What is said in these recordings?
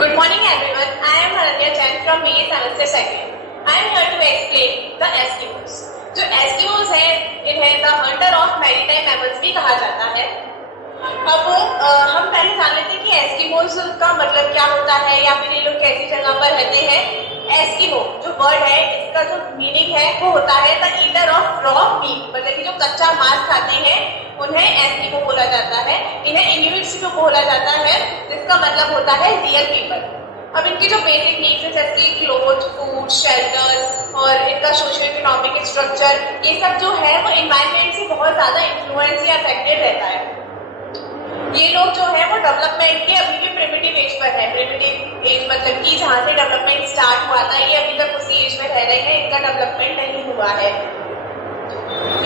Good morning everyone. I am Ananya Jain from BA semester second. I am here to explain the Eskimos. जो Eskimos है इन्हें the hunter of maritime mammals भी कहा जाता है। अब हम पहले जान लेते हैं कि एस्किमोस का मतलब क्या होता है या फिर ये लोग कैसी जगह पर रहते हैं। एस्किमो जो वर्ड है इसका जो मीनिंग है वो होता है the eater of raw meat, मतलब कि जो कच्चा मांस खाते हैं उन्हें एस्किमो बोला जाता है। इन्हें इन्यूइट्स भी बोला जाता है जिसका मतलब होता है रियल पीपल। अब इनकी जो बेसिक नीड्स है जैसे कि क्लोथ, फूड, शेल्टर और इनका सोशो इकोनॉमिक स्ट्रक्चर, ये सब जो है वो एनवायरनमेंट से बहुत ज्यादा इन्फ्लुएंस या अफेक्टेड रहता है। ये लोग जो है वो डेवलपमेंट के अभी भी प्रिमिटिव एज पर है। प्रिमिटिव एज मतलब कि जहाँ से डेवलपमेंट स्टार्ट हुआ था ये अभी तक उसी एज में रह रहे हैं, इनका डेवलपमेंट नहीं हुआ है।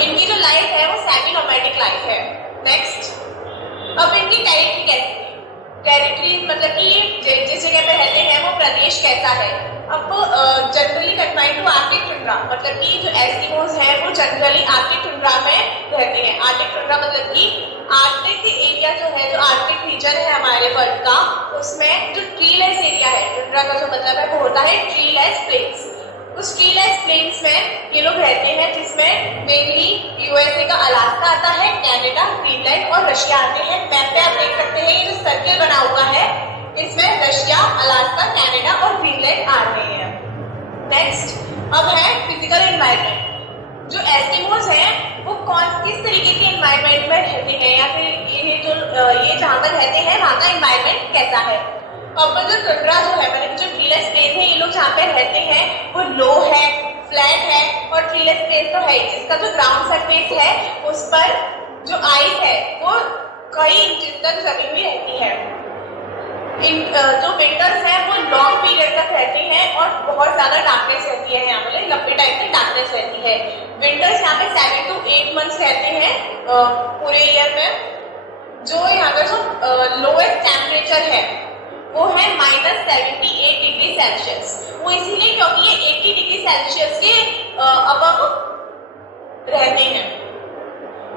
इनकी जो लाइफ है वो सेमी नोमैडिक लाइफ है। नेक्स्ट, अब इनकी टेरिटरी कैसी है? टेरिटरी मतलब कि जिस जगह पे रहते हैं वो प्रदेश कैसा है। अब generally confined to Arctic tundra, मतलब कि जो एस्किमोस हैं वो जनरली आर्कटिक टुंड्रा में रहते हैं। आर्कटिक टुंड्रा मतलब कि आर्कटिक एरिया जो है, जो आर्कटिक रीजन है हमारे वर्ल्ड का, उसमें जो ट्रीलेस एरिया है, टुंड्रा का जो मतलब है वो होता है ट्रीलेस प्लेन्स। उस ट्रीलेस प्लेन्स में ये लोग रहते हैं जिसमें मेनली यूएसए का अलास्का आता है, कनाडा, ग्रीनलैंड और रशिया आते हैं। मैप पे आप देख सकते हैं ये जो सर्कल बना हुआ है इसमें रशिया, अलास्का, कनाडा और ग्रीनलैंड आ रहे हैं। नेक्स्ट, अब है फिजिकल एनवायरनमेंट। जो एस्किमोस हैं वो किस तरीके के एनवायरनमेंट में रहते हैं या फिर ये जहाँ पर रहते हैं वहाँ का एनवायरनमेंट कैसा है। अब जो टुंड्रा जो है मतलब जो ट्रीलेस प्लेस है, ये लोग जहाँ पे रहते हैं वो लो है, फ्लैट है और ट्रीलेस प्लेस तो है जिसका जो ग्राउंड सरफेस है उस पर जो आइस है वो कई इंच तक जमी हुई रहती है। जो विंटर्स हैं वो लॉन्ग पीरियड तक रहते हैं और बहुत ज्यादा डार्कनेस रहती है। यहाँ पर लंबे टाइम तक डार्कनेस रहती है। विंटर्स यहाँ पे 7 to 8 मंथ्स रहते हैं पूरे ईयर में। जो यहाँ का जो लोएस्ट टेम्परेचर है वो है -78 डिग्री सेल्सियस। वो इसीलिए क्योंकि ये 80 डिग्री सेल्सियस के अबव रहते हैं।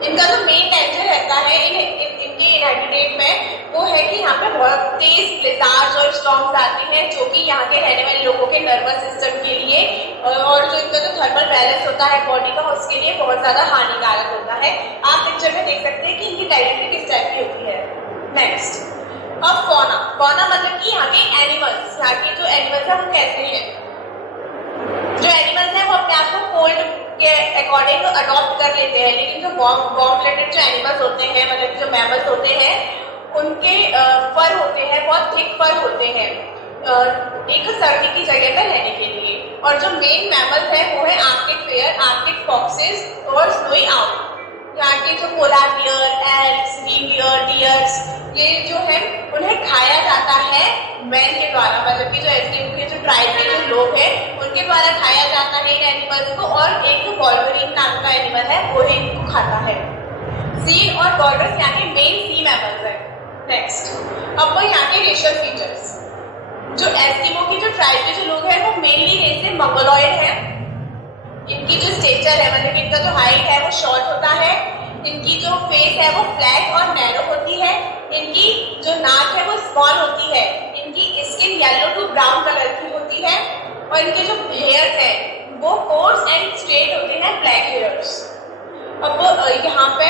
इनका जो मेन टेंशन रहता है इनके इनहैबिटेट में वो है कि यहाँ पे बहुत तेज ब्लिज़ार्ड्स और स्टॉर्म्स आती हैं जो कि यहाँ के रहने वाले लोगों के नर्वस सिस्टम के लिए और जो इनका जो थर्मल बैलेंस होता है बॉडी का उसके लिए बहुत ज्यादा हानिकारक होता है। आप पिक्चर में देख सकते हैं कि इनकी टेरिटरी किस टाइप की होती है। नेक्स्ट, अब फौना मतलब कि यहाँ के एनिमल्स, यहाँ के जो एनिमल्स है वो कैसे हैं। जो एनिमल्स हैं वो अपने आप को कोल्ड के अकॉर्डिंग अडॉप्ट कर लेते हैं, लेकिन जो वार्म ब्लडेड जो एनिमल्स होते हैं मतलब जो मैमल्स होते हैं उनके फर होते हैं, बहुत थिक फर होते हैं एक सर्दी की जगह पर रहने के लिए। और जो मेन मैमल्स हैं वो है आर्कटिक बेयर, आर्कटिक फॉक्सेस और स्नोई आउल। यहाँ के जो पोलार बियर, एल्क्स, रीनडियर, डियर्स, ये जो है उन्हें खाया जाता है मैन के द्वारा, मतलब कि जो एस्किमो के जो ट्राइब के जो लोग हैं उनके द्वारा खाया जाता है इन एनिमल्स को। और एक वोल्वरिन नाम का एनिमल है वो इनको खाता है। सील और वॉल्रस यहाँ के मेन सी मैमल्स हैं। नेक्स्ट, अब वो यहाँ के रेशियल फीचर्स। जो एस्किमो की जो ट्राइब के जो लोग हैं वो मेनली रेस से मंगोलॉइड है। इनकी जो स्टेचर है मतलब कि इनका जो हाइट है वो शॉर्ट होता है। इनकी जो फेस है वो फ्लैट और नैरो होती है। इनकी जो नाक है वो स्मॉल होती है। इनकी skin yellow to brown colour की होती है और इनके जो हेयर्स है वो कोर्स एंड स्ट्रेट होते हैं, ब्लैक हेयर्स। अब यहाँ पे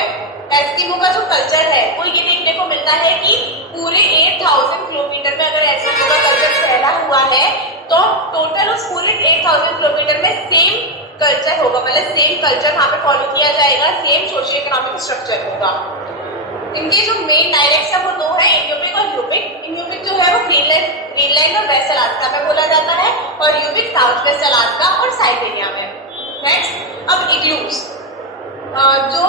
एस्किमो का जो कल्चर है वो ये देखने को मिलता है कि पूरे 8000 किलोमीटर में अगर एस्किमो का कल्चर फैला हुआ है तो टोटल उस पूरे 8000 किलोमीटर में सेम कल्चर होगा, मतलब सेम कल्चर वहाँ पे फॉलो किया जाएगा, सेम सोशियो इकोनॉमिक स्ट्रक्चर होगा। इनके जो मेन डायलेक्ट्स है वो दो है, इन्यूपिक और यूपिक। इन्यूपिक जो है वो ग्रीनलैंड और वेस्ट अलास्का में बोला जाता है और यूपिक साउथ वेस्ट अलास्का और साइबेरिया में। नेक्स्ट, अब इग्लूस। जो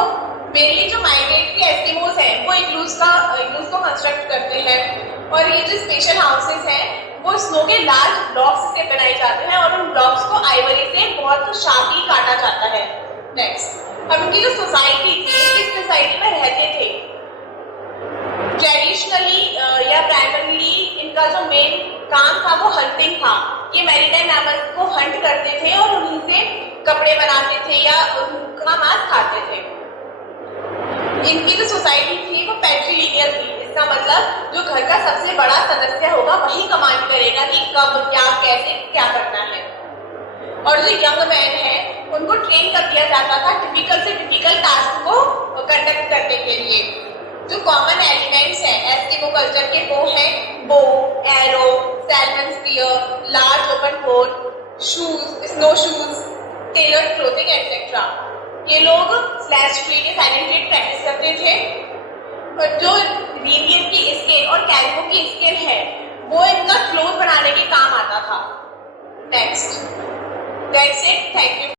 मेनली जो माइग्रेटरी एस्किमोस हैं वो इग्लूस को कंस्ट्रक्ट करते हैं और ये जो स्पेशल हाउसेस हैं वो स्नो के लार्ज ब्लॉक्स से बनाए जाते हैं और उन ब्लॉक्स को आइवरी से बहुत शार्पली काटा जाता है। नेक्स्ट, अब उनकी जो सोसाइटी थी, किस सोसाइटी में रहते थे। ट्रेडिशनली या प्राइमरीली इनका जो मेन काम था वो हंटिंग था। ये मैरीटाइम मैमल्स को हंट करते थे और उन्हीं से कपड़े बनाते थे या उनका मांस खाते थे। इनकी जो सोसाइटी थी वो पैट्रीलिनियल थी। इसका मतलब जो घर का सबसे बड़ा सदस्य होगा वही कमांड पड़ेगा कि कब क्या कैसे क्या करना है। और जो यंग मैन है उनको ट्रेन कर दिया जाता था टिपिकल से टिपिकल टास्क को कंडक्ट करने के लिए। जो कॉमन एलिमेंट्स है एस्किमो कल्चर के वो है bow, arrow, salmon spear, large open boat, shoes, snow shoes, tailored clothing etcetera. ये लोग स्लैश ट्री के साइलेंट ट्रीट प्रैक्टिस करते थे। और जो रीनियन की स्किन और कैरिको की स्किन है वो इनका क्लोथ बनाने के काम आता था। Next, that's it, thank you.